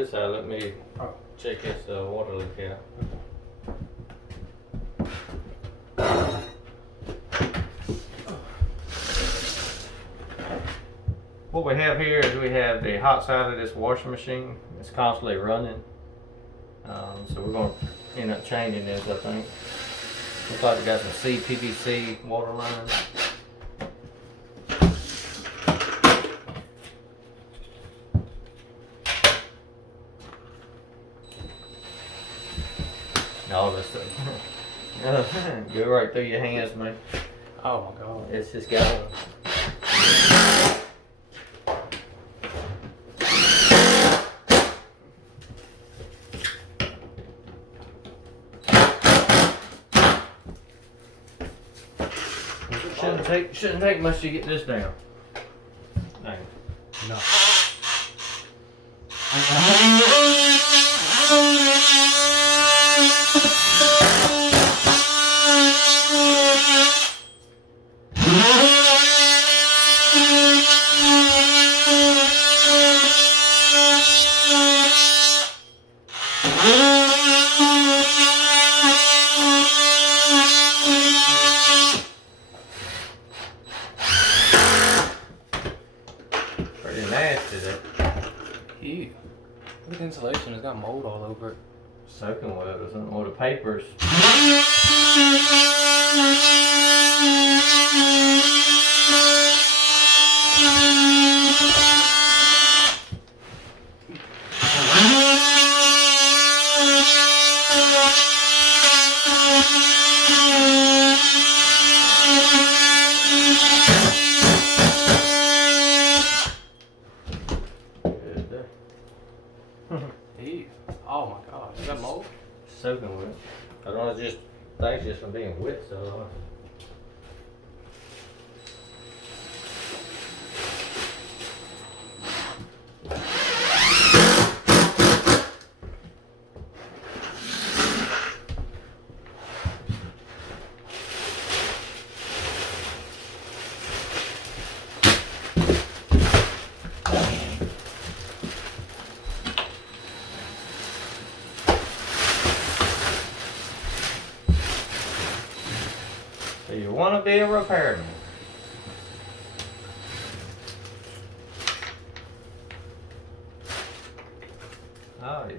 this out. Let me check this water leak out. What we have here is we have the hot side of this washing machine. It's constantly running. So we're going to end up changing this, I think. Looks like we got some CPVC water lines. All this stuff. Go right through your hands, man. Oh my God. It's just got shouldn't take much to get this down. Dang. No. Pretty nasty though. Ew. Look at the insulation, it's got mold all over it. Soaking wet or something, or the papers. Ew. Oh my God. Is that mold? Soaking wet. I don't know, it's just things just from being wet, so. So you want to be a repairman. Oh yeah.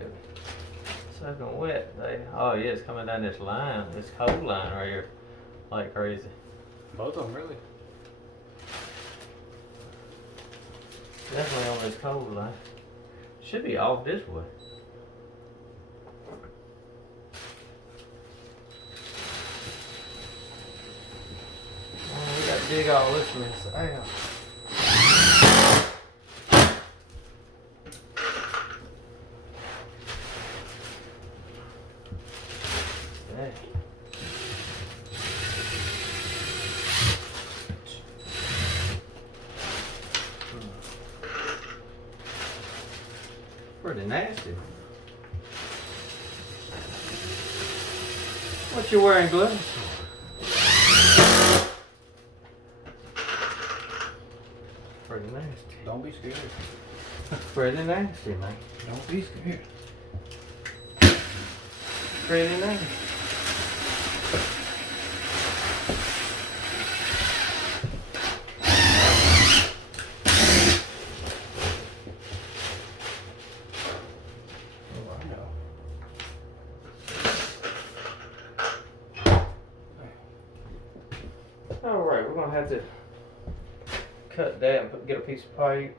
Soaking wet. Oh yeah, it's coming down this line, this cold line right here, like crazy. Both of them, really? Definitely on this cold line. Should be off this way. We got to dig all this mess out. Dang. Pretty nasty. What you wearing gloves for? Pretty nasty. Don't be scared. Pretty nasty, man. Don't be scared. Pretty nasty. Alright, we're gonna have to cut that and get a piece of pipe.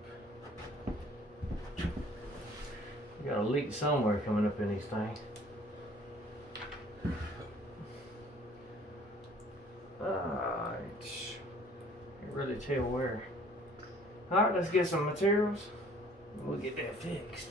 We got a leak somewhere coming up in these things. Alright. Can't really tell where. Alright, let's get some materials. We'll get that fixed.